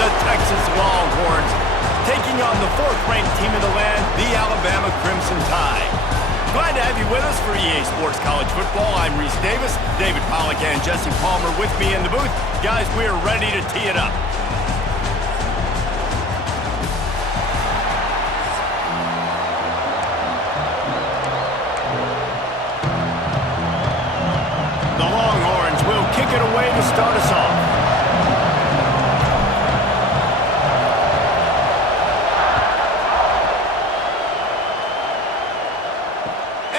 the Texas Longhorns, taking on the fourth-ranked team in the land, the Alabama Crimson Tide. Glad to have you with us for EA Sports College Football. I'm Reese Davis, David Pollack and Jesse Palmer with me in the booth. Guys, we are ready to tee it up. The Longhorns will kick it away to start us off.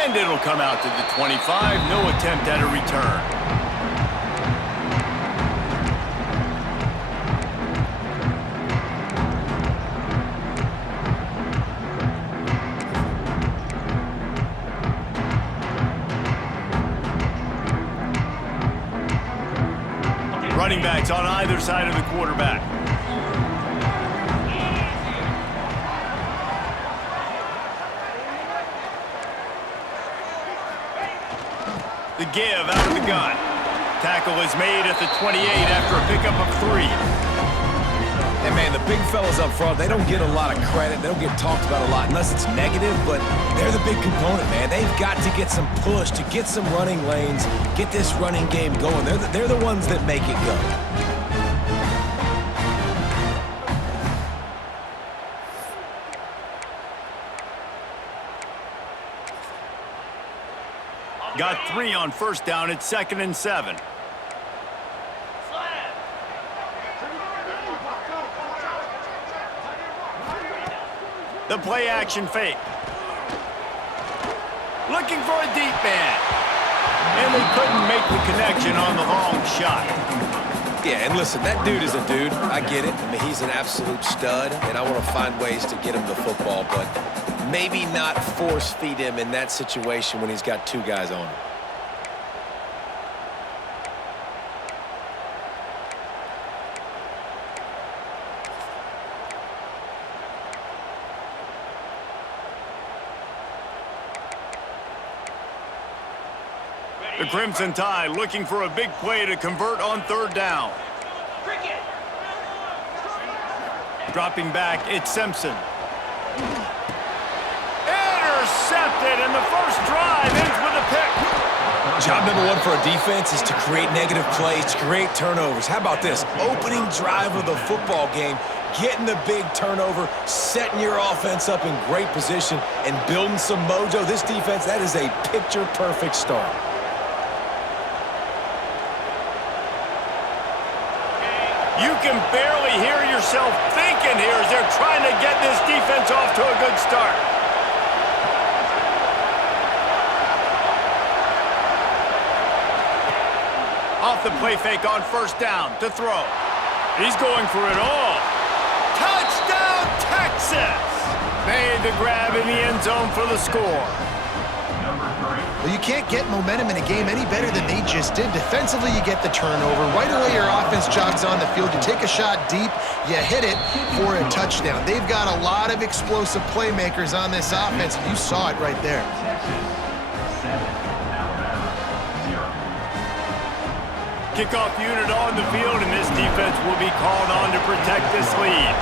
And it'll come out to the 25. No attempt at a return. Running backs on either side of the quarterback. The give out of the gun. Tackle is made at the 28 after a pickup of 3. And man, the big fellas up front, they don't get a lot of credit. They don't get talked about a lot unless it's negative, but they're the big component, man. They've got to get some push, to get some running lanes, get this running game going. They're the ones that make it go. Got 3 on first down. It's 2nd and 7. The play action fake. Looking for a deep man. And they couldn't make the connection on the long shot. Yeah, and listen, that dude is a dude. I get it. I mean, he's an absolute stud, and I want to find ways to get him the football, but maybe not force feed him in that situation when he's got 2 guys on him. The Crimson Tide looking for a big play to convert on 3rd down. Dropping back, it's Simpson. Intercepted, and the first drive ends with a pick. Job number 1 for a defense is to create negative plays, to create turnovers. How about this? Opening drive of the football game, getting the big turnover, setting your offense up in great position, and building some mojo. This defense, that is a picture-perfect start. You can barely hear yourself thinking here as they're trying to get this defense off to a good start. Off the play fake on first down to throw. He's going for it all. Touchdown, Texas! Made the grab in the end zone for the score. Well, you can't get momentum in a game any better than they just did. Defensively, you get the turnover. Right away, your offense jogs on the field. You take a shot deep, you hit it for a touchdown. They've got a lot of explosive playmakers on this offense. You saw it right there. Kickoff unit on the field, and this defense will be called on to protect this lead.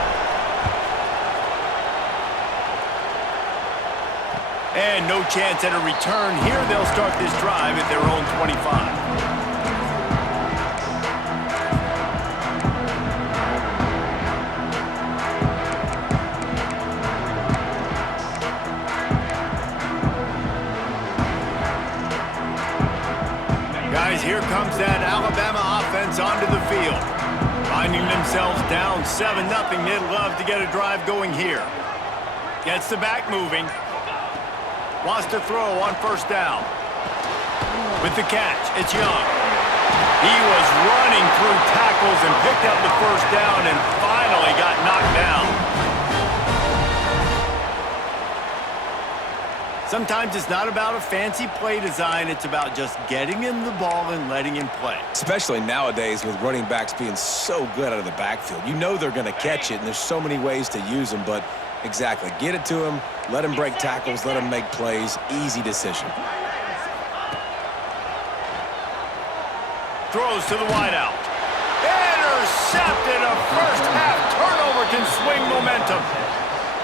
And no chance at a return here. They'll start this drive at their own 25. Guys, here comes that Alabama offense onto the field. Finding themselves down 7-0. They'd love to get a drive going here. Gets the back moving. Wants to throw on first down. With the catch, it's Young. He was running through tackles and picked up the first down and finally got knocked down. Sometimes it's not about a fancy play design. It's about just getting him the ball and letting him play. Especially nowadays with running backs being so good out of the backfield. You know they're going to catch it, and there's so many ways to use them, but exactly. Get it to him, let him break tackles, let him make plays. Easy decision. Throws to the wideout. Intercepted, a first half can swing momentum.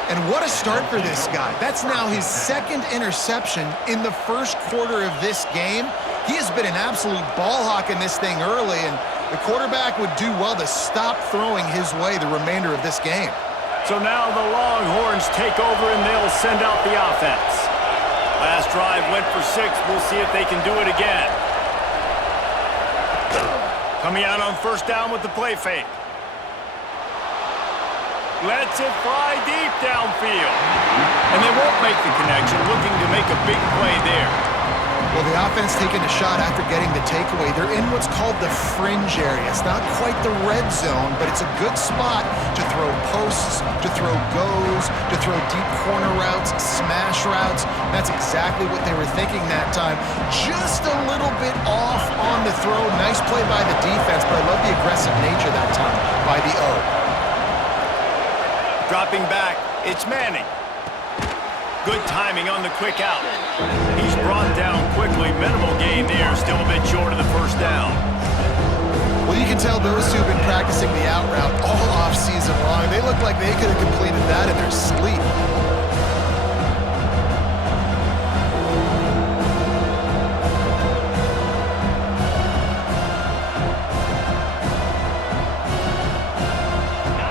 And what a start for this guy. That's now his second interception in the first quarter of this game. He has been an absolute ball hawk in this thing early, and the quarterback would do well to stop throwing his way the remainder of this game. So now the Longhorns take over and they'll send out the offense. Last drive went for 6. We'll see if they can do it again. Coming out on first down with the play fake. Lets it fly deep downfield. And they won't make the connection, looking to make a big play there. Well, the offense taking a shot after getting the takeaway. They're in what's called the fringe area. It's not quite the red zone, but it's a good spot to throw posts, to throw goes, to throw deep corner routes, smash routes. That's exactly what they were thinking that time. Just a little bit off on the throw. Nice play by the defense, but I love the aggressive nature that time by the O. Dropping back, it's Manning. Good timing on the quick out. He's brought down quickly. Minimal gain there, still a bit short of the first down. Well, you can tell those two have been practicing the out route all off-season long. They look like they could have completed that in their sleep.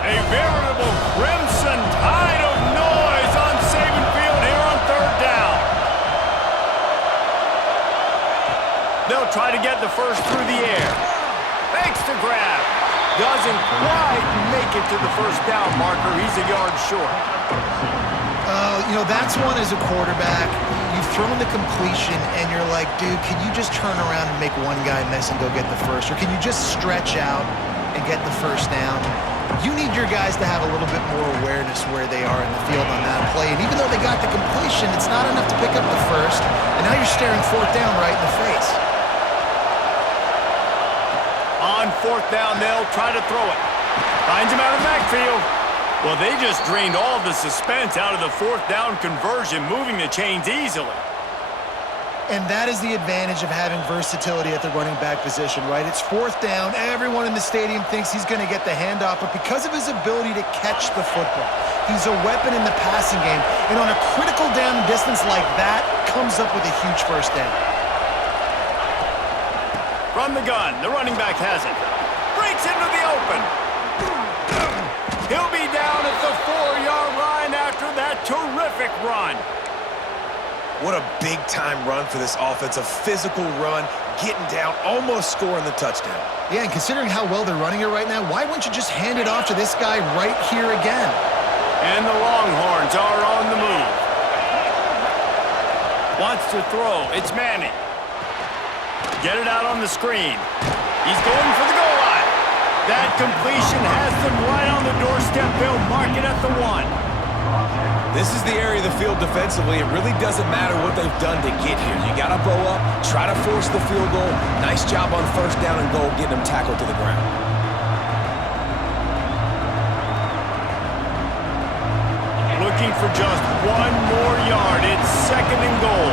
A veritable crimson tide of noise on Saban Field here on third down. They'll try to get the first through the air. Fakes the grab. Doesn't quite make it to the first down marker. He's a yard short. You know, that's one as a quarterback. You've thrown the completion, and you're like, dude, can you just turn around and make one guy miss and go get the first? Or can you just stretch out and get the first down? You need your guys to have a little bit more awareness where they are in the field on that play. And even though they got the completion, it's not enough to pick up the first. And now you're staring fourth down right in the face. On fourth down, they'll try to throw it. Finds him out of the backfield. Well, they just drained all the suspense out of the fourth down conversion, moving the chains easily. And that is the advantage of having versatility at the running back position, right? It's fourth down. Everyone in the stadium thinks he's going to get the handoff, but because of his ability to catch the football, he's a weapon in the passing game. And on a critical down distance like that, comes up with a huge first down. From the gun, the running back has it. Breaks into the open. He'll be down at the 4-yard line after that terrific run. What a big-time run for this offense. A physical run, getting down, almost scoring the touchdown. Yeah, and considering how well they're running it right now, why wouldn't you just hand it off to this guy right here again? And the Longhorns are on the move. Wants to throw. It's Manning. Get it out on the screen. He's going for the goal line. That completion has them right on the doorstep. They'll mark it at the 1. This is the area of the field defensively. It really doesn't matter what they've done to get here. You got to bow up, try to force the field goal. Nice job on first down and goal, getting them tackled to the ground. Looking for just one more yard. It's second and goal.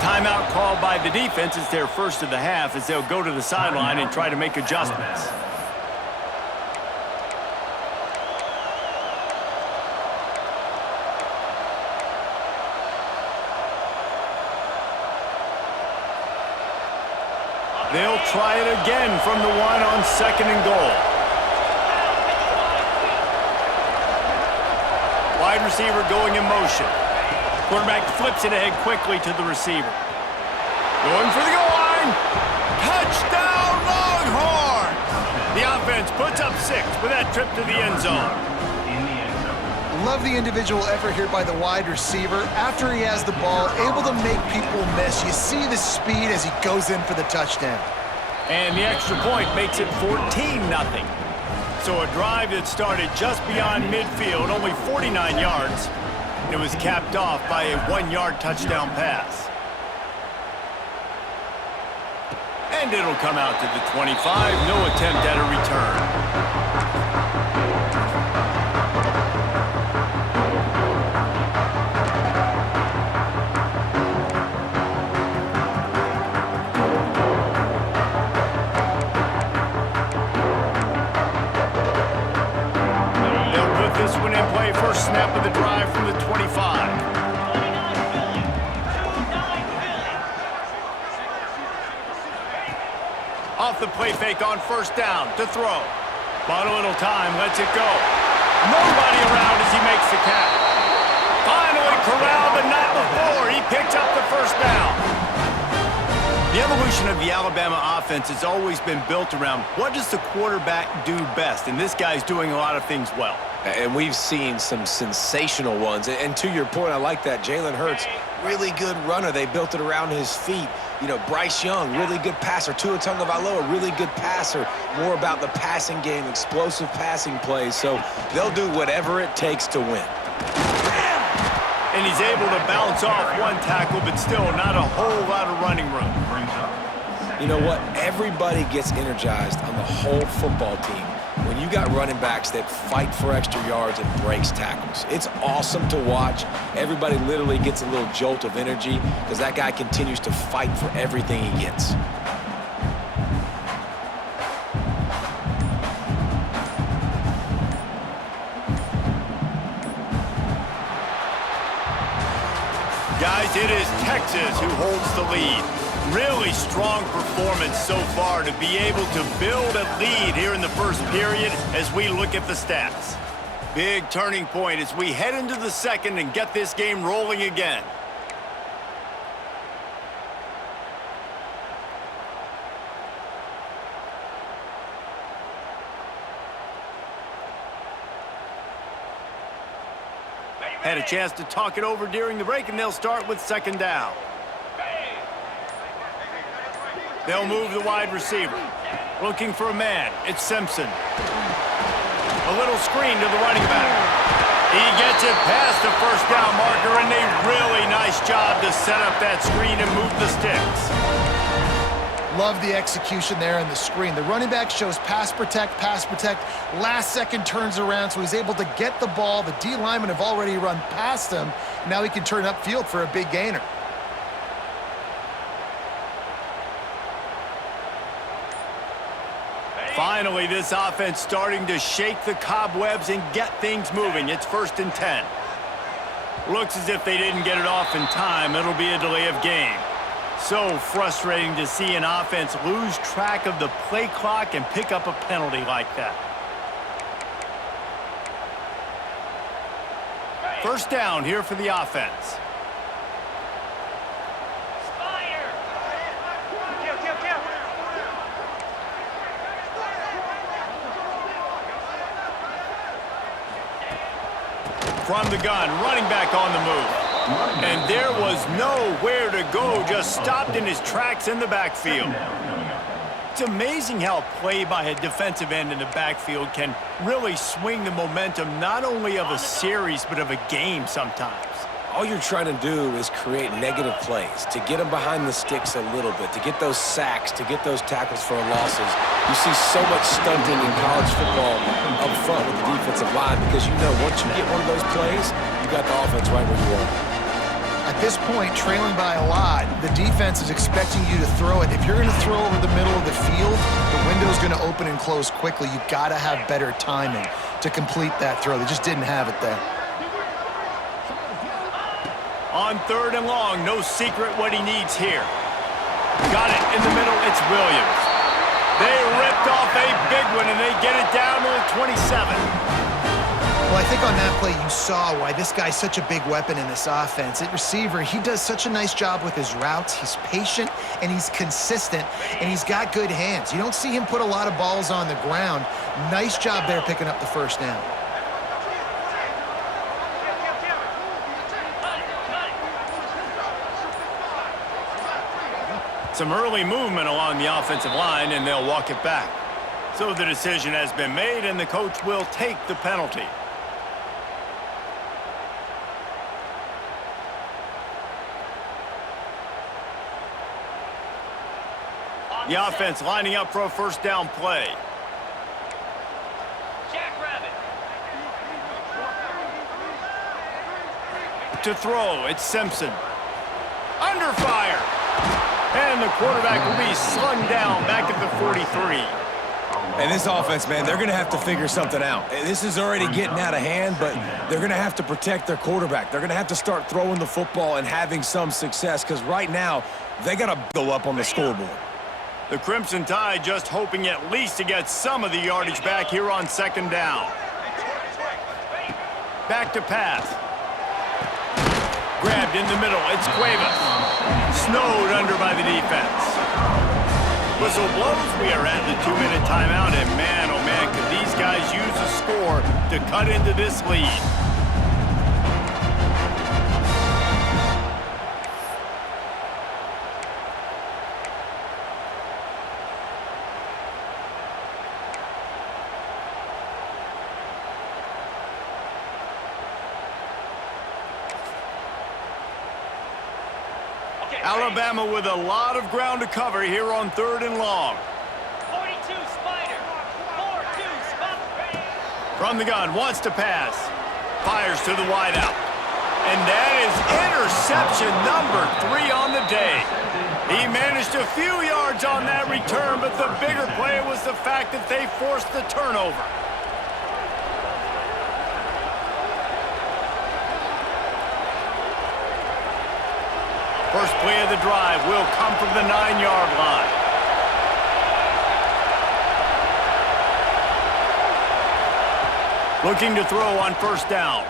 Timeout called by the defense. It's their first of the half as they'll go to the sideline and try to make adjustments. They'll try it again from the 1 on second and goal. Wide receiver going in motion. Quarterback flips it ahead quickly to the receiver. Going for the goal line. Touchdown, Longhorns! The offense puts up 6 with that trip to the end zone. Love the individual effort here by the wide receiver. After he has the ball, able to make people miss. You see the speed as he goes in for the touchdown. And the extra point makes it 14-0. So a drive that started just beyond midfield, only 49 yards. It was capped off by a 1-yard touchdown pass. And it'll come out to the 25. No attempt at a return. Off the play fake on first down to throw. Bought a little time, lets it go. Nobody around as he makes the catch. Finally corralled, but not before. He picks up the first down. The evolution of the Alabama offense has always been built around what does the quarterback do best, and this guy's doing a lot of things well. And we've seen some sensational ones. And to your point, I like that. Jalen Hurts, really good runner. They built it around his feet. You know, Bryce Young, really good passer. Tua Tagovailoa, really good passer. More about the passing game, explosive passing plays. So they'll do whatever it takes to win. And he's able to bounce off one tackle, but still not a whole lot of running room. You know what? Everybody gets energized on the whole football team when you got running backs that fight for extra yards and breaks tackles. It's awesome to watch. Everybody literally gets a little jolt of energy because that guy continues to fight for everything he gets. Guys, it is Texas who holds the lead. Really strong performance so far to be able to build a lead here in the first period as we look at the stats. Big turning point as we head into the second and get this game rolling again. Had a chance to talk it over during the break, and they'll start with second down. They'll move the wide receiver. Looking for a man. It's Simpson. A little screen to the running back. He gets it past the first down marker, and a really nice job to set up that screen and move the sticks. Love the execution there in the screen. The running back shows pass protect. Last second turns around, so he's able to get the ball. The D linemen have already run past him. Now he can turn upfield for a big gainer. Finally, this offense starting to shake the cobwebs and get things moving. It's 1st and 10. Looks as if they didn't get it off in time. It'll be a delay of game. So frustrating to see an offense lose track of the play clock and pick up a penalty like that. First down here for the offense. From the gun, running back on the move. And there was nowhere to go, just stopped in his tracks in the backfield. It's amazing how play by a defensive end in the backfield can really swing the momentum not only of a series, but of a game sometimes. All you're trying to do is create negative plays, to get them behind the sticks a little bit, to get those sacks, to get those tackles for losses. You see so much stunting in college football up front with the defensive line because you know once you get one of those plays, you got the offense right where you want it. At this point, trailing by a lot, the defense is expecting you to throw it. If you're going to throw over the middle of the field, the window's going to open and close quickly. You've got to have better timing to complete that throw. They just didn't have it there. On 3rd and long, no secret what he needs here. Got it in the middle, it's Williams. They ripped off a big one, and they get it down to the 27. Well, I think on that play you saw why this guy's such a big weapon in this offense. At receiver, he does such a nice job with his routes. He's patient, and he's consistent, and he's got good hands. You don't see him put a lot of balls on the ground. Nice job there picking up the first down. Some early movement along the offensive line, and they'll walk it back. So the decision has been made, and the coach will take the penalty. The offense lining up for a first down play. To throw, it's Simpson. Under fire. And the quarterback will be slung down back at the 43. And this offense, man, they're going to have to figure something out. This is already getting out of hand, but they're going to have to protect their quarterback. They're going to have to start throwing the football and having some success because right now they got to go up on the scoreboard. The Crimson Tide just hoping at least to get some of the yardage back here on second down. Back to pass. Grabbed in the middle. It's Cuevas. Snowed under by the defense. Whistle blows. We are at the 2-minute timeout. And man, oh man, could these guys use a score to cut into this lead. Alabama with a lot of ground to cover here on 3rd and long. 42 Spider. 4-2 Spider. From the gun, wants to pass. Fires to the wideout. And that is interception number 3 on the day. He managed a few yards on that return, but the bigger play was the fact that they forced the turnover. First play of the drive will come from the 9-yard line. Looking to throw on first down.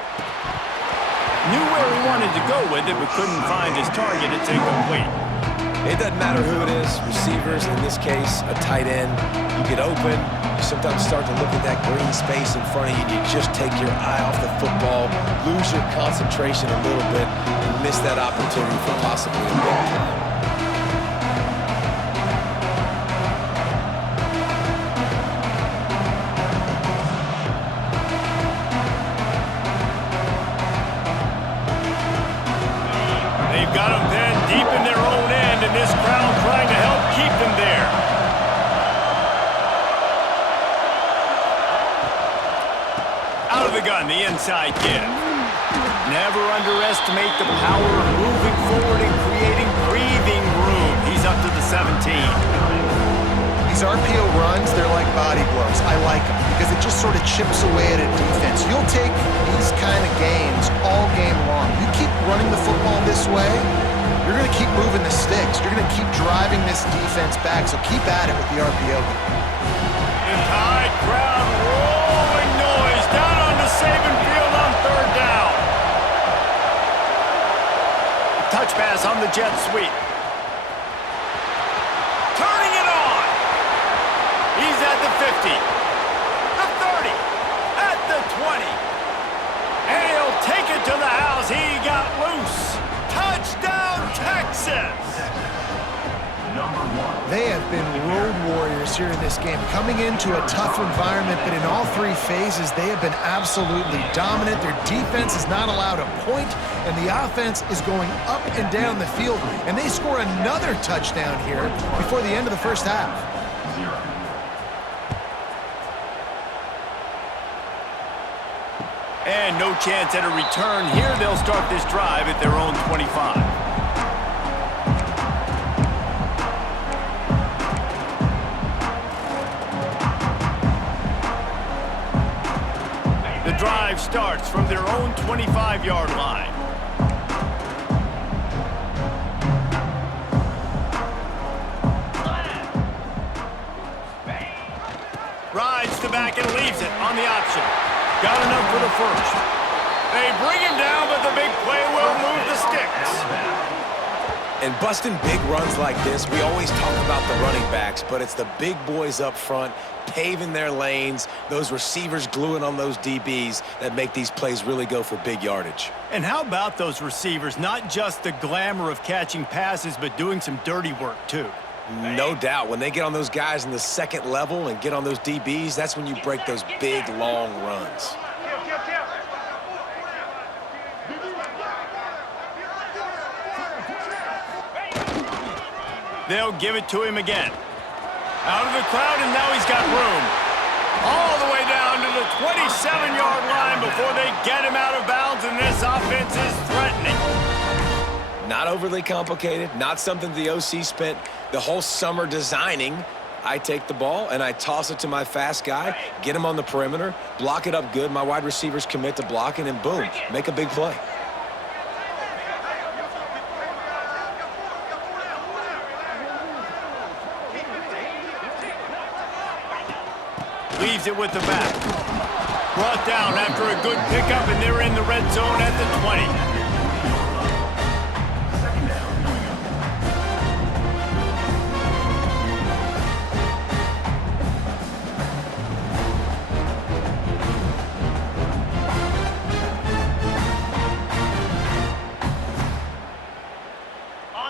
Knew where he wanted to go with it, but couldn't find his target. It's incomplete. It doesn't matter who it is, receivers, in this case, a tight end. You get open, you sometimes start to look at that green space in front of you, and you just take your eye off the football, lose your concentration a little bit, and miss that opportunity for possibly a big play. They've got them pinned deep in their own end, and this crowd trying to help keep them there. Out of the gun, the inside give. Never underestimate the power of moving forward and creating breathing room. He's up to the 17. These RPO runs, they're like body blows. I like them because it just sort of chips away at a defense. You'll take these kind of games all game long. You keep running the football this way, you're going to keep moving the sticks. You're going to keep driving this defense back, so keep at it with the RPO. The Tide crowd rolling noise down on the Saban field on 3rd down. Touch pass on the jet sweep. Turning it on. He's at the 50, the 30, at the 20. And he'll take it to the house. He got loose. Touchdown, Texas. They have been road warriors here in this game, coming into a tough environment, but in all 3 phases, they have been absolutely dominant. Their defense is not allowed a point, and the offense is going up and down the field, and they score another touchdown here before the end of the first half. And no chance at a return here. They'll start this drive at their own 25. The drive starts from their own 25-yard line. Rides to back and leaves it on the option. Got enough for the first. They bring him down, but the big play will move the sticks. And busting big runs like this, we always talk about the running backs, but it's the big boys up front paving their lanes, those receivers gluing on those DBs that make these plays really go for big yardage. And how about those receivers? Not just the glamour of catching passes, but doing some dirty work too. No doubt. When they get on those guys in the second level and get on those DBs, that's when you break those big, long runs. They'll give it to him again. Out of the crowd, and now he's got room. All the way down to the 27-yard line before they get him out of bounds, and this offense is threatening. Not overly complicated, not something the OC spent the whole summer designing. I take the ball and I toss it to my fast guy, get him on the perimeter, block it up good. My wide receivers commit to blocking, and boom, make a big play. Leaves it with the back. Brought down after a good pickup, and they're in the red zone at the 20.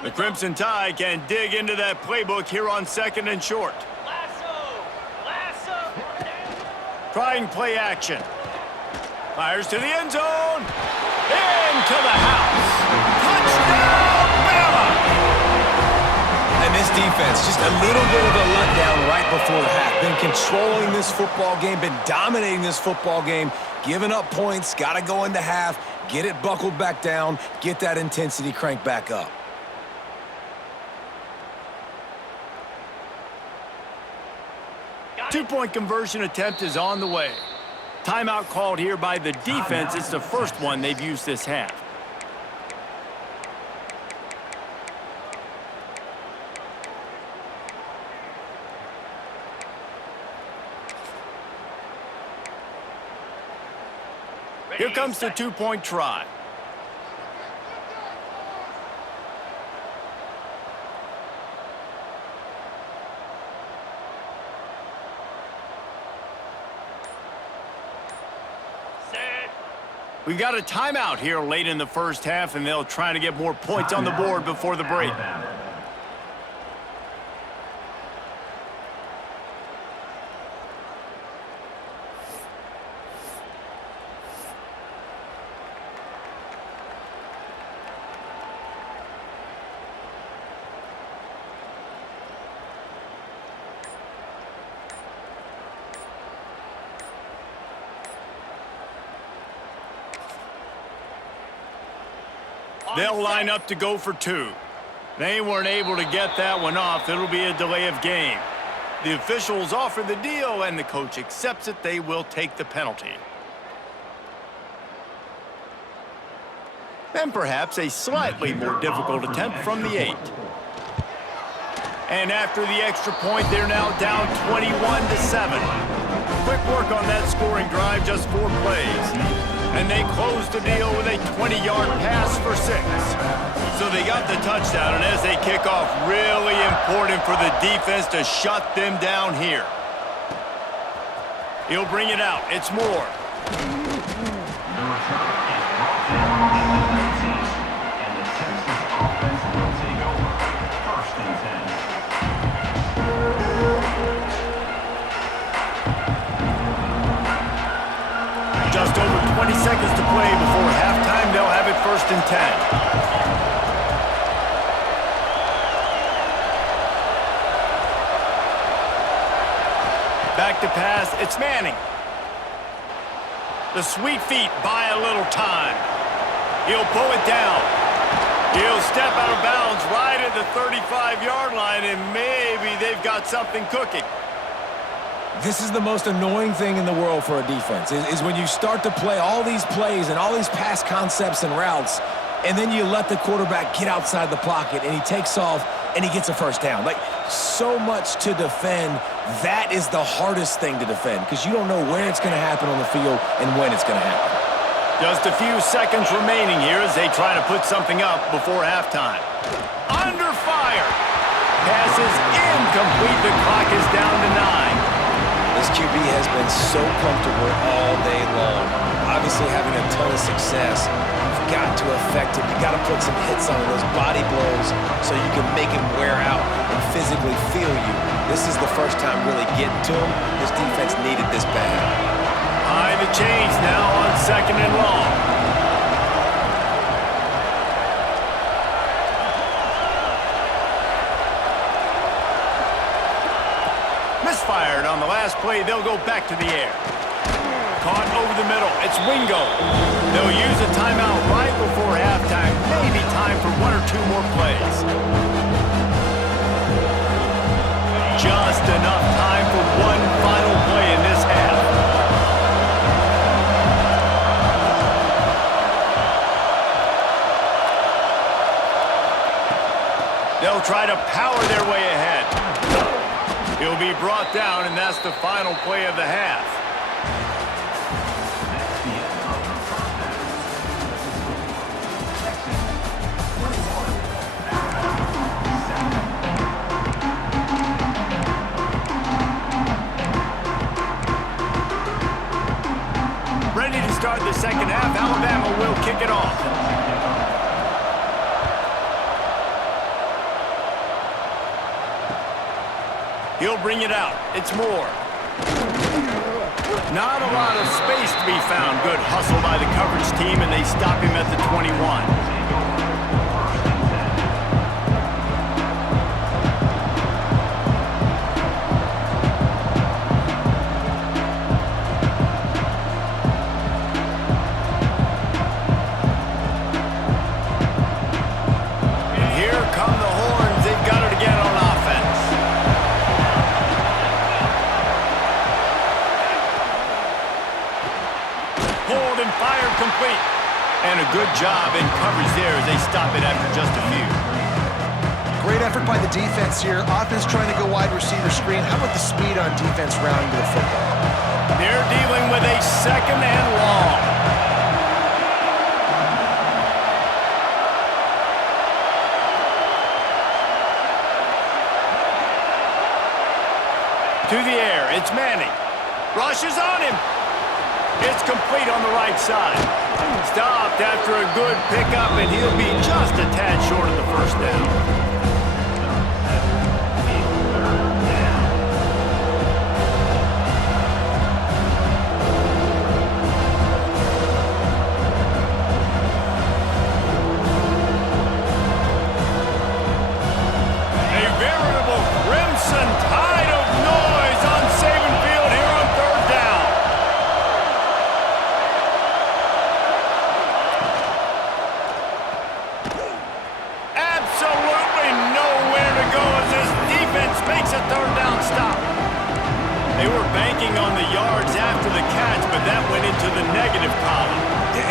The Crimson Tide can dig into that playbook here on 2nd and short. Lasso. Trying play action. Fires to the end zone. Into the house. Touchdown, Bama! And this defense, just a little bit of a letdown right before the half. Been controlling this football game, been dominating this football game, giving up points, got to go into half, get it buckled back down, get that intensity cranked back up. Two-point conversion attempt is on the way. Timeout called here by the defense. It's the first one they've used this half. Here comes the two-point try. We've got a timeout here late in the first half, and they'll try to get more points on the board before the break. They'll line up to go for two. They weren't able to get that one off. It'll be a delay of game. The officials offer the deal, and the coach accepts it. They will take the penalty. And perhaps a slightly more difficult attempt from the 8. And after the extra point, they're now down 21-7. Quick work on that scoring drive, just 4 plays. And they close the deal with a 20-yard pass for 6. So they got the touchdown, and as they kick off, really important for the defense to shut them down here. He'll bring it out. It's Moore. Just over 20 seconds to play before halftime. They'll have it 1st and 10. Back to pass. It's Manning. The sweet feet buy a little time. He'll pull it down. He'll step out of bounds right at the 35-yard line, and maybe they've got something cooking. This is the most annoying thing in the world for a defense, is when you start to play all these plays and all these pass concepts and routes, and then you let the quarterback get outside the pocket, and he takes off, and he gets a first down. Like, so much to defend. That is the hardest thing to defend, because you don't know where it's going to happen on the field and when it's going to happen. Just a few seconds remaining here as they try to put something up before halftime. Under fire. Pass is incomplete. The clock is down to 9. This QB has been so comfortable all day long. Obviously having a ton of success. You've got to affect him. You've got to put some hits on those body blows so you can make him wear out and physically feel you. This is the first time really getting to him. This defense needed this bad. High the chains now on 2nd and long. Misfired on the last play. They'll go back to the air. Caught over the middle. It's Wingo. They'll use a timeout right before halftime. Maybe time for 1 or 2 more plays. Just enough time for one final play in this half. They'll try to power their way ahead. He'll He'll be brought down, and that's the final play of the half. Ready to start the second half. Alabama will kick it off. He'll bring it out. It's Moore. Not a lot of space to be found. Good hustle by the coverage team, and they stop him at the 21. And a good job in coverage there as they stop it after just a few. Great effort by the defense here. Offense trying to go wide receiver screen. How about the speed on defense rounding to the football? They're dealing with a second and long. To the air, it's Manning. Rushes on him. It's complete on the right side. Stopped after a good pickup, and he'll be just a tad short of the first down. On the yards after the catch, but that went into the negative column.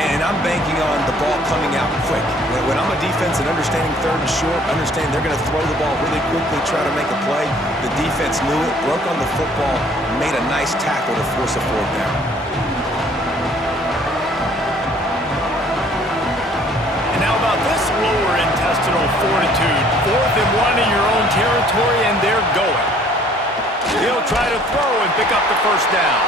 And I'm banking on the ball coming out quick. When I'm a defense and understanding third and short, understand they're going to throw the ball really quickly, try to make a play. The defense knew it, broke on the football, made a nice tackle to force a fourth down. And how about this lower intestinal fortitude? 4th and 1 in your own territory, and they're going. He'll try to throw and pick up the first down.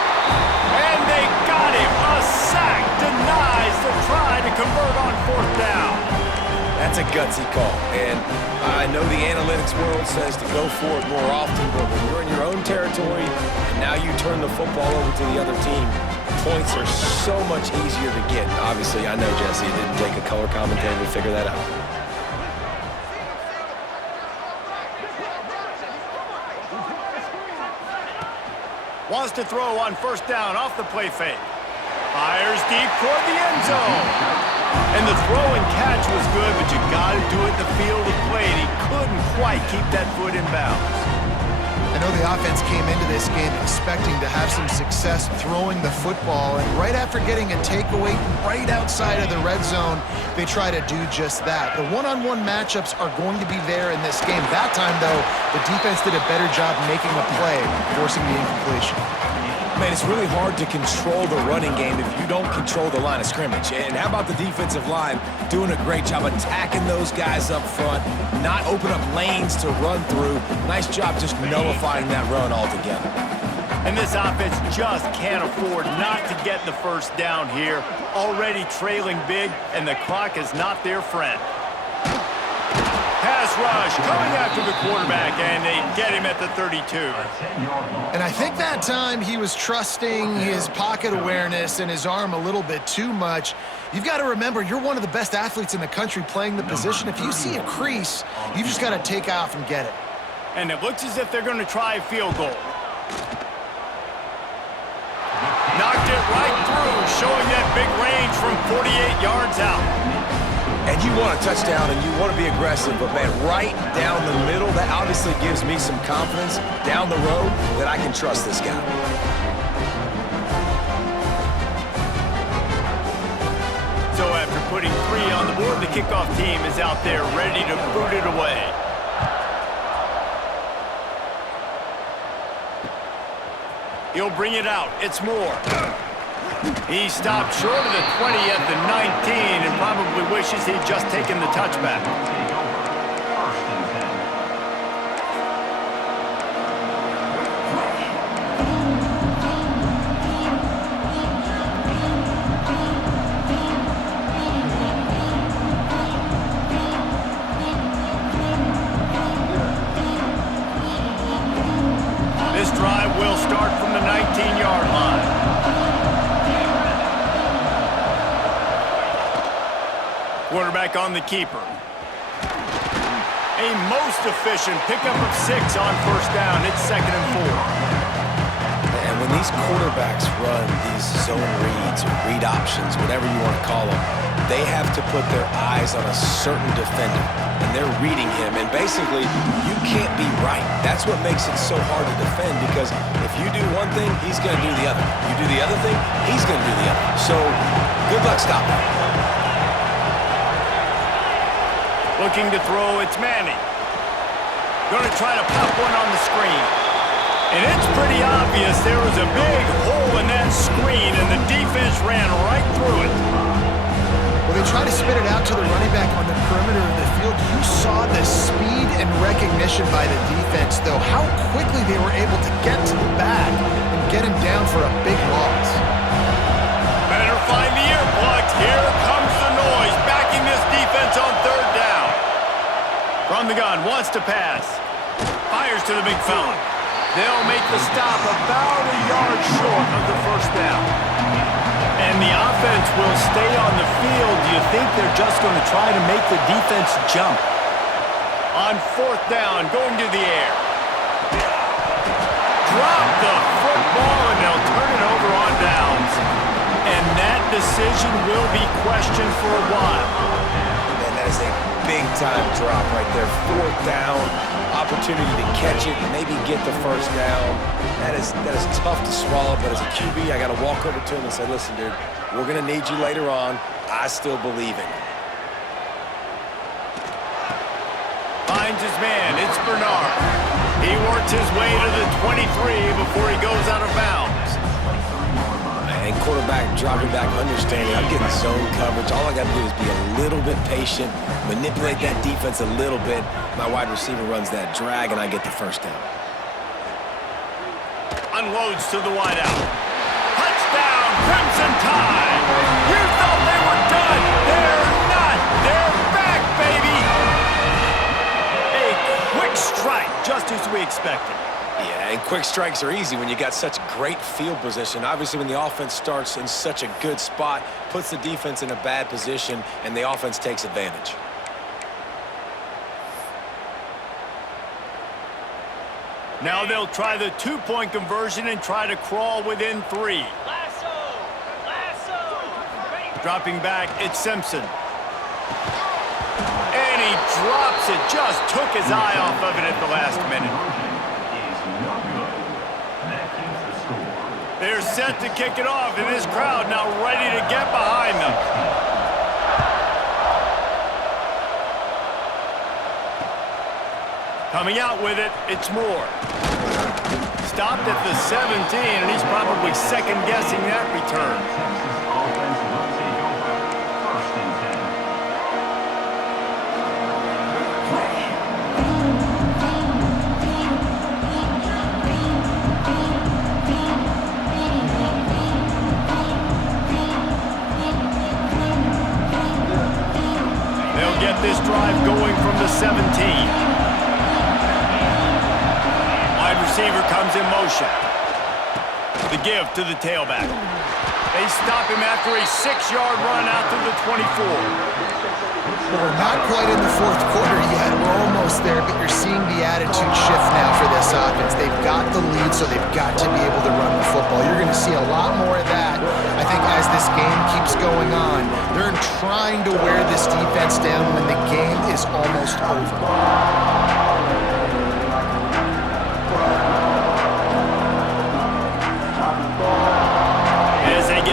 And they got him. A sack denies the try to convert on 4th down. That's a gutsy call. And I know the analytics world says to go for it more often, but when you're in your own territory and now you turn the football over to the other team, points are so much easier to get. Obviously, I know, Jesse, it didn't take a color commentator to figure that out. Wants to throw on 1st down off the play fake. Fires deep toward the end zone. And the throw and catch was good, but you got to do it in the field of play, and he couldn't quite keep that foot in bounds. I know the offense came into this game expecting to have some success throwing the football, and right after getting a takeaway right outside of the red zone, they try to do just that. The one-on-one matchups are going to be there in this game. That time, though, the defense did a better job making a play, forcing the incompletion. Man, it's really hard to control the running game if you don't control the line of scrimmage. And how about the defensive line doing a great job attacking those guys up front, not open up lanes to run through. Nice job just nullifying that run altogether. And this offense just can't afford not to get the first down here. Already trailing big, and the clock is not their friend. Pass rush coming after the quarterback, and they get him at the 32. And I think that time he was trusting his pocket awareness and his arm a little bit too much. You've got to remember, you're one of the best athletes in the country playing the position. If you see a crease, you've just got to take off and get it. And it looks as if they're going to try a field goal. Knocked it right through, showing that big range from 48 yards out. And you want a touchdown and you want to be aggressive, but man, right down the middle, that obviously gives me some confidence down the road that I can trust this guy. So after putting 3 on the board, the kickoff team is out there ready to boot it away. He'll bring it out. It's Moore. He stopped short of the 20 at the 19 and probably wishes he'd just taken the touchback. This drive will start from the 19-yard line. Quarterback on the keeper. A most efficient pickup of 6 on first down. It's 2nd and 4. And when these quarterbacks run these zone reads or read options, whatever you want to call them, they have to put their eyes on a certain defender, and they're reading him. And basically, you can't be right. That's what makes it so hard to defend, because if you do one thing, he's going to do the other. You do the other thing, he's going to do the other. So good luck stopping him. Looking to throw, it's Manning. Going to try to pop one on the screen. And it's pretty obvious there was a big hole in that screen, and the defense ran right through it. Well, they try to spit it out to the running back on the perimeter of the field. You saw the speed and recognition by the defense, though, how quickly they were able to get to the back and get him down for a big loss. Better find the earplugs. Here comes the noise, backing this defense on 3rd down. From the gun, wants to pass. Fires to the big fella. They'll make the stop about a yard short of the first down. And the offense will stay on the field. Do you think they're just going to try to make the defense jump? On 4th down, going to the air. Drop the football, and they'll turn it over on downs. And that decision will be questioned for a while. And that is a big-time drop right there. 4th down, opportunity to catch it, maybe get the first down. That is tough to swallow, but as a QB, I got to walk over to him and say, listen, dude, we're going to need you later on. I still believe in you. Finds his man. It's Bernard. He works his way to the 23 before he goes out of bounds. And quarterback dropping back, understanding I'm getting zone coverage. All I got to do is be a little bit patient, manipulate that defense a little bit. My wide receiver runs that drag, and I get the first down. Unloads to the wideout. Touchdown, Crimson Tide. You thought they were done. They're not. They're back, baby. A quick strike, just as we expected. Yeah, and quick strikes are easy when you got such great field position. Obviously, when the offense starts in such a good spot, puts the defense in a bad position, and the offense takes advantage. Now they'll try the 2-point conversion and try to crawl within 3. Lasso! Ready. Dropping back, it's Simpson. And he drops it, just took his eye off of it at the last minute. They're set to kick it off, and this crowd now ready to get behind them. Coming out with it, it's Moore. Stopped at the 17, and he's probably second-guessing that return. They'll get this drive going from the 17. Wide receiver comes in motion. The give to the tailback. They stop him after a 6-yard run out to the 24. Well, we're not quite in the 4th quarter yet. We're almost there, but you're seeing the attitude shift now for this offense. They've got the lead, so they've got to be able to run the football. You're going to see a lot more of that, I think, as this game keeps going on. They're trying to wear this defense down when the game is almost over.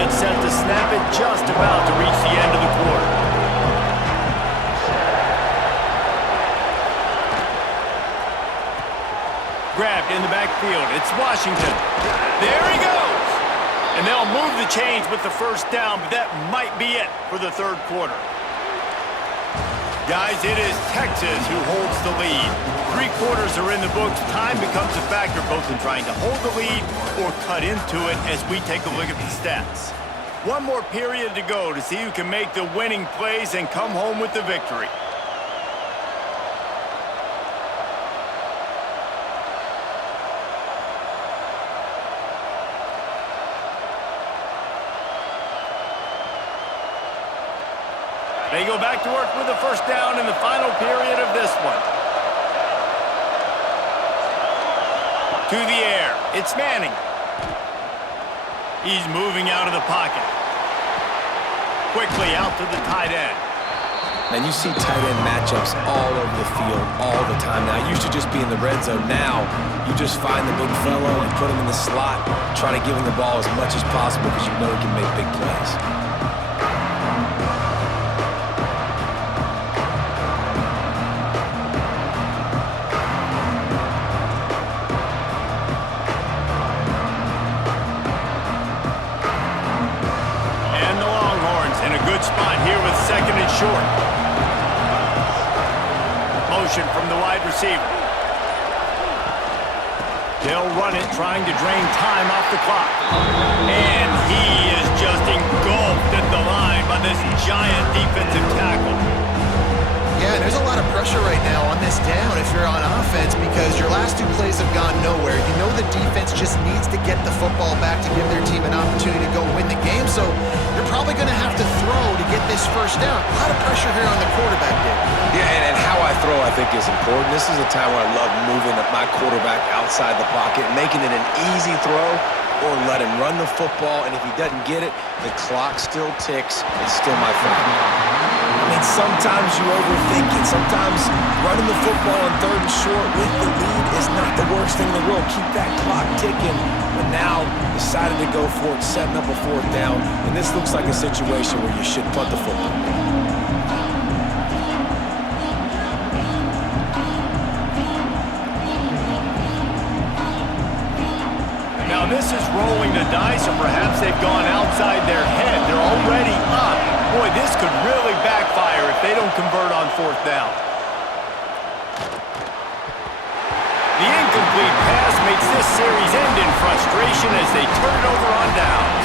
Set to snap it, just about to reach the end of the quarter. grabbed in the backfield. It's Washington. There he goes. And they'll move the chains with the first down, but that might be it for the third quarter. Guys, it is Texas who holds the lead. 3 quarters are in the books. Time becomes a factor both in trying to hold the lead or cut into it as we take a look at the stats. 1 more period to go to see who can make the winning plays and come home with the victory. They go back to work with the first down in the final period of this one. To the air. It's Manning. He's moving out of the pocket. Quickly out to the tight end. And you see tight end matchups all over the field all the time now. It used to just be in the red zone. Now you just find the big fellow and put him in the slot, try to give him the ball as much as possible because you know he can make big plays. Spot here with second and short. Motion from the wide receiver. They'll run it, trying to drain time off the clock. And he is just engulfed at the line by this giant defensive tackle. Yeah, and there's a lot of pressure right now on this down if you're on offense because your last 2 plays have gone nowhere. You know the defense just needs to get the football back to give their team an opportunity to go win the game, so you're probably going to have to throw to get this first down. A lot of pressure here on the quarterback, Dave. Yeah, and how I throw, I think, is important. This is a time where I love moving my quarterback outside the pocket, making it an easy throw, or let him run the football, and if he doesn't get it, the clock still ticks. It's still my fault. I mean, sometimes you overthink it. Sometimes running the football on 3rd and short with the lead is not the worst thing in the world. Keep that clock ticking. But now decided to go for it, setting up a 4th down. And this looks like a situation where you should punt the football. Now this is rolling the dice, or perhaps they've gone outside their head. They're already up. Boy, this could really backfire if they don't convert on 4th down. The incomplete pass makes this series end in frustration as they turn it over on downs.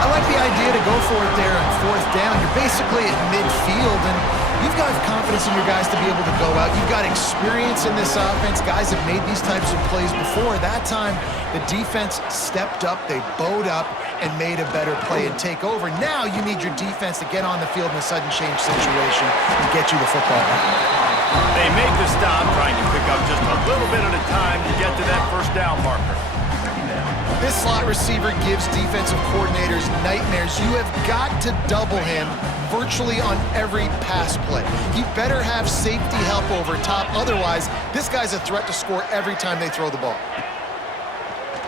I like the idea to go for it there on 4th down. You're basically at midfield, and you've got confidence in your guys to be able to go out. You've got experience in this offense. Guys have made these types of plays before. That time, the defense stepped up, they bowed up, and made a better play and take over. Now you need your defense to get on the field in a sudden change situation and get you the football back. They make the stop, trying to pick up just a little bit at a time to get to that first down marker. This slot receiver gives defensive coordinators nightmares. You have got to double him virtually on every pass play. He better have safety help over top. Otherwise, this guy's a threat to score every time they throw the ball.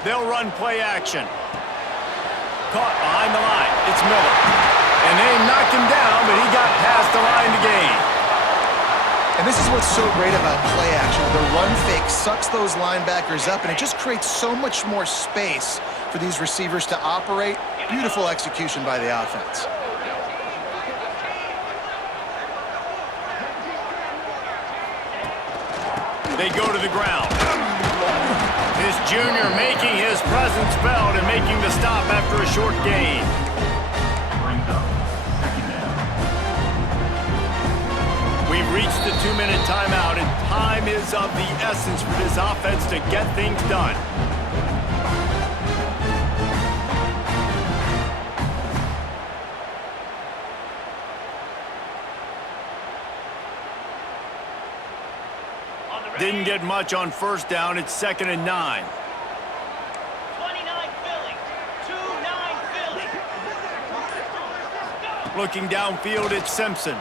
They'll run play action. Caught behind the line. It's Miller. And they knocked him down, but he got past the line to gain. And this is what's so great about play action. The run fake sucks those linebackers up, and it just creates so much more space for these receivers to operate. Beautiful execution by the offense. They go to the ground. This junior making his presence felt and making the stop after a short gain. We've reached the 2-minute timeout, and time is of the essence for this offense to get things done. Didn't get much on first down. It's 2nd and 9. 29 Philly. 2-9 Philly. Looking downfield, it's Simpson.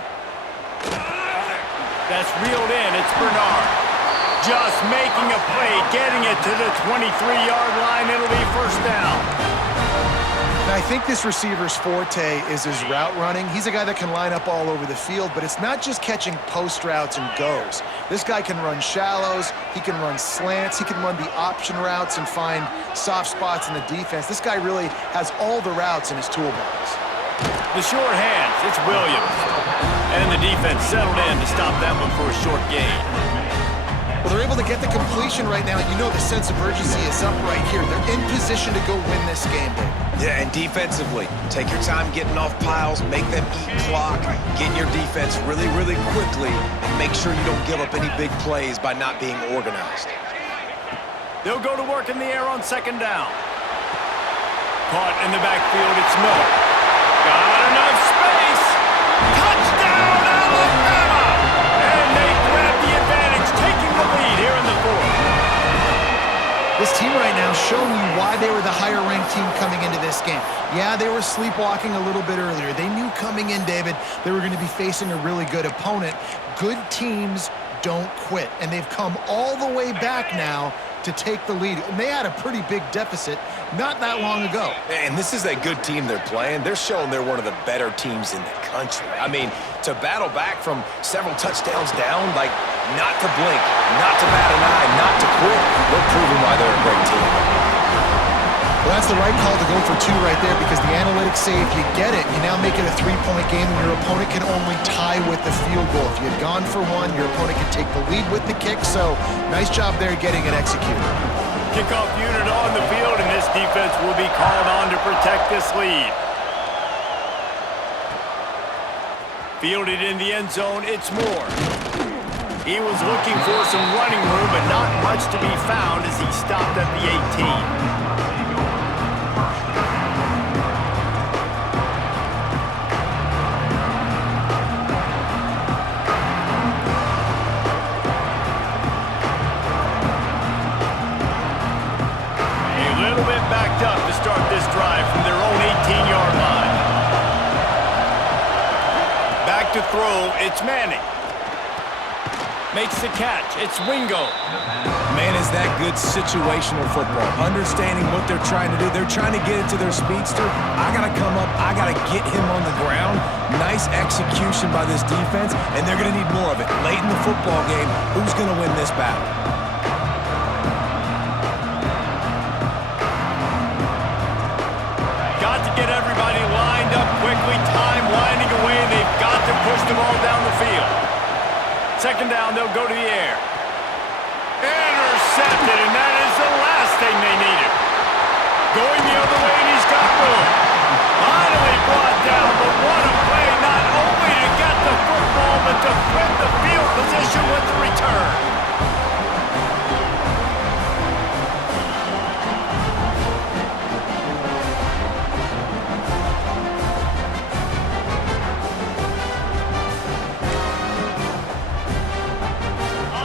That's reeled in. It's Bernard. Just making a play, getting it to the 23-yard line. It'll be first down. And I think this receiver's forte is his route running. He's a guy that can line up all over the field, but it's not just catching post routes and goes. This guy can run shallows, he can run slants, he can run the option routes and find soft spots in the defense. This guy really has all the routes in his toolbox. The short hands, it's Williams. And the defense settled in to stop that one for a short gain. Well, they're able to get the completion right now. You know the sense of urgency is up right here. They're in position to go win this game, David. Yeah, and defensively, take your time getting off piles, make them eat clock, get your defense really, really quickly, and make sure you don't give up any big plays by not being organized. They'll go to work in the air on second down. Caught in the backfield, it's Miller. Got enough space. Touchdown, Alabama! And they grab the advantage, taking the lead here in the fourth. This team right now showing you why they were the higher-ranked team coming into this game. Yeah, they were sleepwalking a little bit earlier. They knew coming in, David, they were going to be facing a really good opponent. Good teams don't quit, and they've come all the way back now to take the lead. And they had a pretty big deficit not that long ago. And this is a good team they're playing. They're showing they're one of the better teams in the country. I mean, to battle back from several touchdowns down, like not to blink, not to bat an eye, not to quit, they're proving why they're a great team. Well, that's the right call to go for two right there because the analytics say if you get it, you now make it a three-point game and your opponent can only tie with the field goal. If you had gone for one, your opponent can take the lead with the kick. So nice job there getting it executed. Kickoff unit on the field, and this defense will be called on to protect this lead. Fielded in the end zone, it's Moore. He was looking for some running room, but not much to be found as he stopped at the 18. Backed up to start this drive from their own 18-yard line. Back to throw, it's Manning. Makes the catch, it's Wingo. Man, is that good situational football. Understanding what they're trying to do. They're trying to get it to their speedster. I got to come up. I got to get him on the ground. Nice execution by this defense, and they're going to need more of it. Late in the football game, who's going to win this battle? Get everybody lined up quickly, time winding away. They've got to push the ball down the field. Second down, they'll go to the air. Intercepted, and that is the last thing they needed. Going the other way, and he's got room. Finally brought down, but what a play, not only to get the football, but to flip the field position with the return.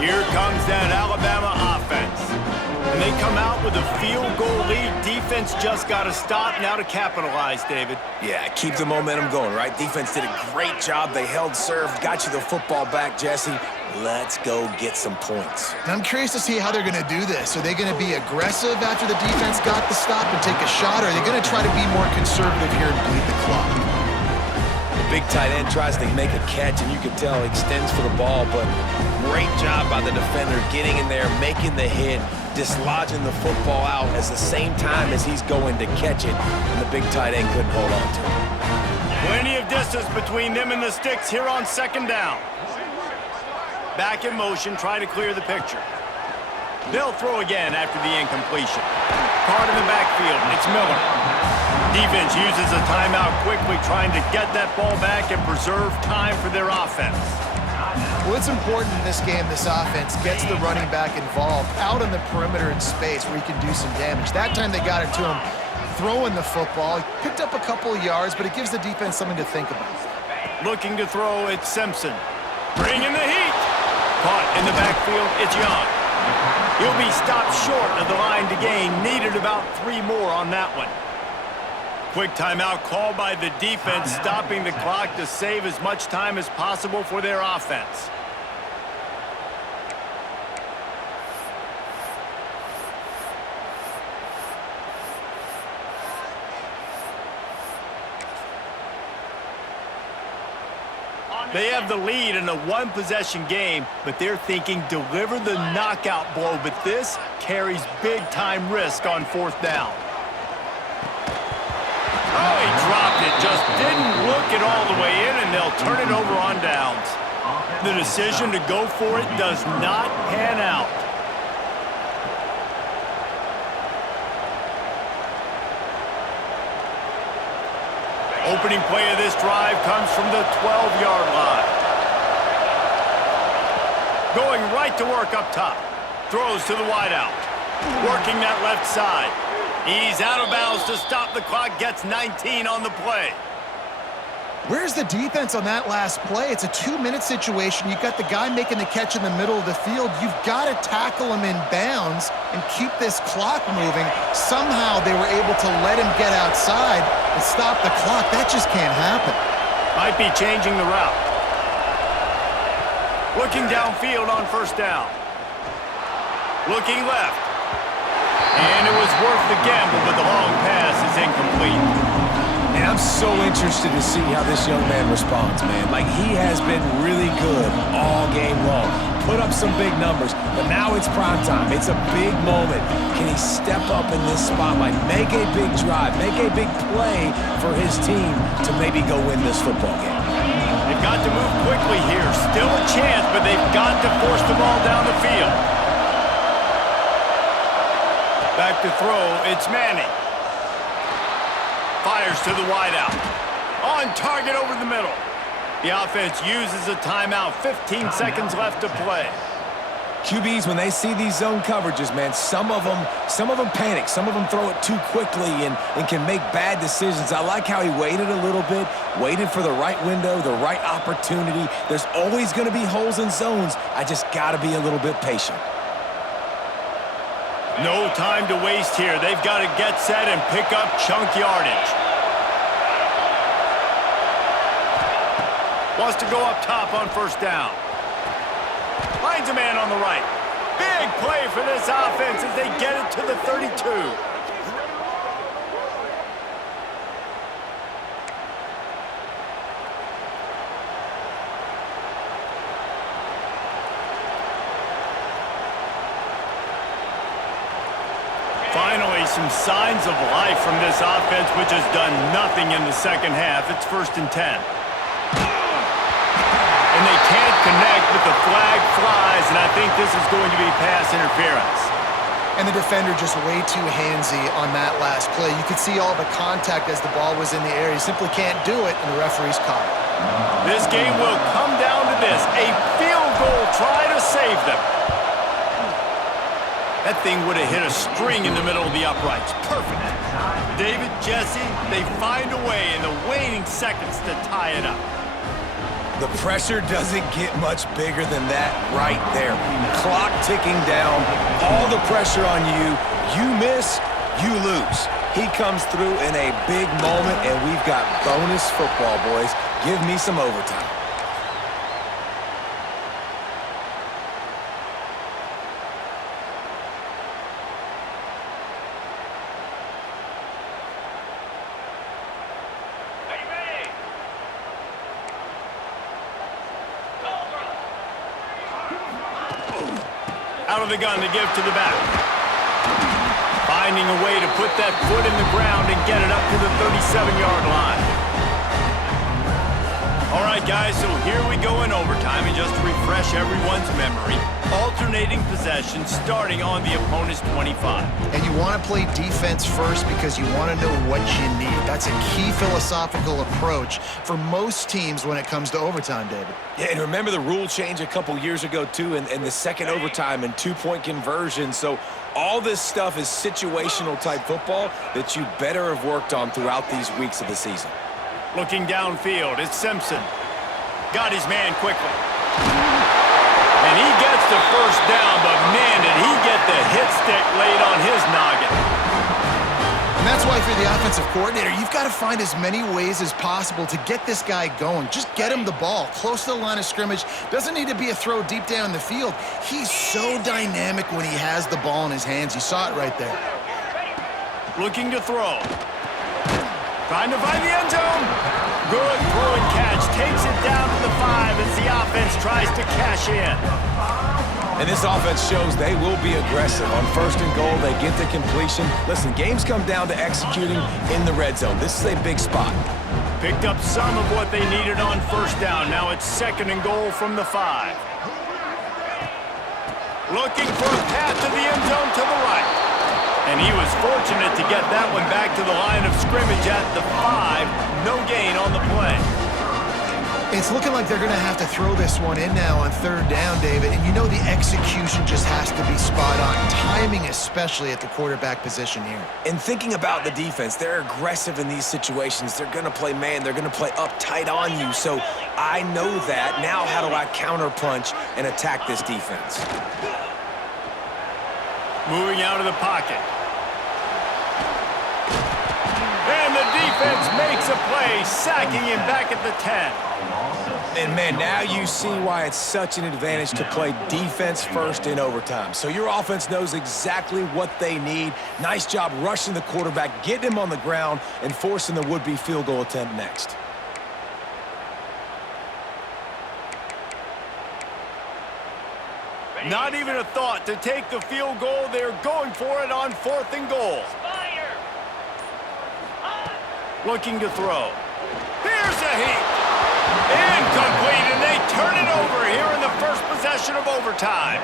Here comes that Alabama offense. And they come out with a field goal lead. Defense just got to stop now to capitalize, David. Yeah, keep the momentum going, right? Defense did a great job. They held serve, got you the football back, Jesse. Let's go get some points. I'm curious to see how they're going to do this. Are they going to be aggressive after the defense got the stop and take a shot, or are they going to try to be more conservative here and bleed the clock? Big tight end tries to make a catch, and you can tell he extends for the ball, but great job by the defender getting in there, making the hit, dislodging the football out at the same time as he's going to catch it, and the big tight end couldn't hold on to it. Plenty of distance between them and the sticks here on second down. Back in motion, trying to clear the picture. They'll throw again after the incompletion. Caught in the backfield, it's Miller. Defense uses a timeout quickly, trying to get that ball back and preserve time for their offense. Well, it's important in this game, this offense gets the running back involved out on the perimeter in space where he can do some damage. That time they got it to him throwing the football. He picked up a couple of yards, but it gives the defense something to think about. Looking to throw, it's Simpson. Bringing the heat. Caught in the backfield, it's Young. He'll be stopped short of the line to gain. Needed about 3 more on that one. Quick timeout called by the defense, stopping the clock to save as much time as possible for their offense. They have the lead in a one-possession game, but they're thinking deliver the knockout blow, but this carries big-time risk on fourth down. Oh, he dropped it, just didn't look it all the way in, and they'll turn it over on downs. The decision to go for it does not pan out. Opening play of this drive comes from the 12-yard line. Going right to work up top. Throws to the wideout. Working that left side. He's out of bounds to stop the clock. Gets 19 on the play. Where's the defense on that last play? It's a 2-minute situation. You've got the guy making the catch in the middle of the field. You've got to tackle him in bounds and keep this clock moving. Somehow they were able to let him get outside and stop the clock. That just can't happen. Might be changing the route. Looking downfield on first down. Looking left. And it was worth the gamble, but the long pass is incomplete. And I'm so interested to see how this young man responds, man. Like, he has been really good all game long. Put up some big numbers, but now it's prime time. It's a big moment. Can he step up in this spotlight, make a big drive, make a big play for his team to maybe go win this football game? They've got to move quickly here. Still a chance, but they've got to force the ball down the field. Back to throw, it's Manning. Fires to the wideout. On target over the middle. The offense uses a timeout. 15 seconds left to play. QBs, when they see these zone coverages, man, some of them panic. Some of them throw it too quickly and can make bad decisions. I like how he waited a little bit, waited for the right window, the right opportunity. There's always going to be holes in zones. I just got to be a little bit patient. No time to waste here. They've got to get set and pick up chunk yardage. Wants to go up top on first down. Finds a man on the right. Big play for this offense as they get it to the 32. Finally, some signs of life from this offense, which has done nothing in the second half. It's 1st and 10. And they can't connect, but the flag flies, and I think this is going to be pass interference. And the defender just way too handsy on that last play. You could see all the contact as the ball was in the air. He simply can't do it, and the referee's caught it. This game will come down to this. A field goal try to save them. That thing would have hit a string in the middle of the uprights. Perfect. David, Jesse, they find a way in the waning seconds to tie it up. The pressure doesn't get much bigger than that right there. Clock ticking down, all the pressure on you. You miss, you lose. He comes through in a big moment, and we've got bonus football, boys. Give me some overtime. Out of the gun to give to the back. Finding a way to put that foot in the ground and get it up to the 37-yard line. All right, guys, so here we go in overtime, and just to refresh everyone's memory, alternating possession starting on the opponent's 25. And you want to play defense first because you want to know what you need. That's a key philosophical approach for most teams when it comes to overtime, David. Yeah, and remember the rule change a couple years ago, too, and the second overtime and two-point conversion. So all this stuff is situational-type football that you better have worked on throughout these weeks of the season. Looking downfield, it's Simpson. Got his man quickly. And he gets the first down, but man, did he get the hit stick laid on his noggin. And that's why for the offensive coordinator, you've got to find as many ways as possible to get this guy going. Just get him the ball close to the line of scrimmage. Doesn't need to be a throw deep down the field. He's so dynamic when he has the ball in his hands. You saw it right there. Looking to throw. Trying to find the end zone. Good throw and catch. Takes it down to the 5 as the offense tries to cash in. And this offense shows they will be aggressive. On 1st and goal, they get the completion. Listen, games come down to executing in the red zone. This is a big spot. Picked up some of what they needed on 1st down. Now it's 2nd and goal from the 5. Looking for a path to the end zone to the right. And he was fortunate to get that one back to the line of scrimmage at the 5. No gain on the play. It's looking like they're going to have to throw this one in now on 3rd down, David. And you know the execution just has to be spot on. Timing especially at the quarterback position here. And thinking about the defense, they're aggressive in these situations. They're going to play man. They're going to play up tight on you. So I know that. Now how do I counterpunch and attack this defense? Moving out of the pocket. And the defense makes a play, sacking him back at the 10. And, man, now you see why it's such an advantage to play defense first in overtime. So your offense knows exactly what they need. Nice job rushing the quarterback, getting him on the ground, and forcing the would-be field goal attempt next. Not even a thought to take the field goal. They're going for it on 4th and goal. Looking to throw. Here's a heat. Incomplete, and they turn it over here in the first possession of overtime.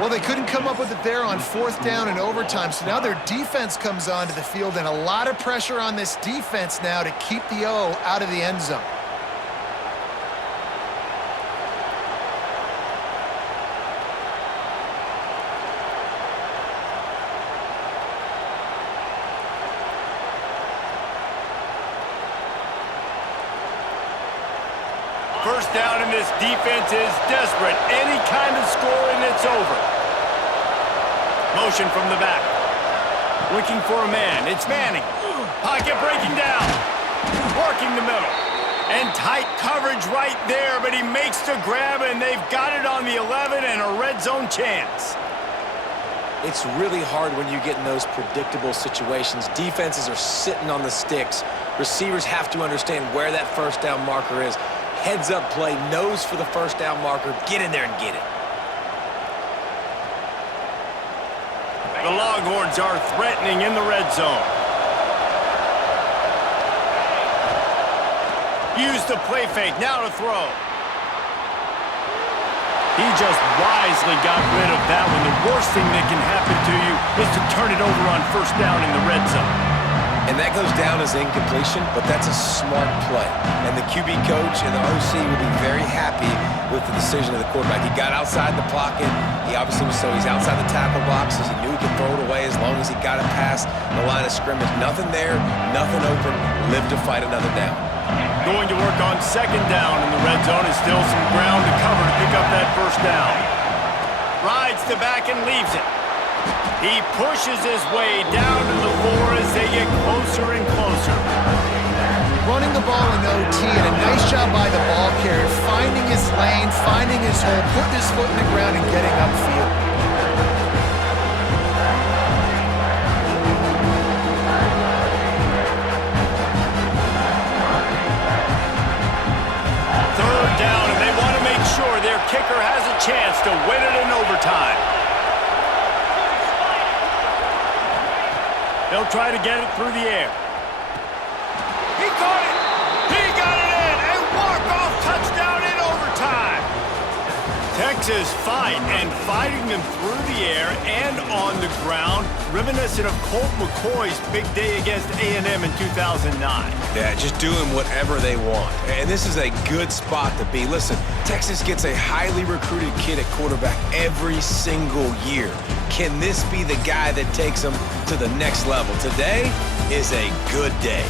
Well, they couldn't come up with it there on 4th down and overtime, so now their defense comes onto the field, and a lot of pressure on this defense now to keep the O out of the end zone. First down, and this defense is desperate. Any kind of score, and it's over. Motion from the back. Looking for a man. It's Manning. Pocket breaking down. Working the middle. And tight coverage right there, but he makes the grab, and they've got it on the 11 and a red zone chance. It's really hard when you get in those predictable situations. Defenses are sitting on the sticks. Receivers have to understand where that first down marker is. Heads-up play, nose for the first down marker. Get in there and get it. The Longhorns are threatening in the red zone. Use the play fake, now to throw. He just wisely got rid of that one. The worst thing that can happen to you is to turn it over on 1st down in the red zone. And that goes down as incompletion, but that's a smart play. And the QB coach and the OC will be very happy with the decision of the quarterback. He got outside the pocket. He obviously was, so he's outside the tackle boxes. He knew he could throw it away as long as he got it past the line of scrimmage. Nothing there, nothing open. Live to fight another down. Going to work on 2nd down in the red zone. Is still some ground to cover to pick up that first down. Rides the back and leaves it. He pushes his way down to the 4 as they get closer and closer. Running the ball in OT, and a nice job by the ball carrier, finding his lane, finding his hole, putting his foot in the ground and getting upfield. Third down, and they want to make sure their kicker has a chance to win it in overtime. They'll try to get it through the air. He caught it! He got it in! A walk-off touchdown in overtime! Texas fighting them through the air and on the ground, reminiscent of Colt McCoy's big day against A&M in 2009. Yeah, just doing whatever they want. And this is a good spot to be. Listen, Texas gets a highly recruited kid at quarterback every single year. Can this be the guy that takes them to the next level? Today is a good day.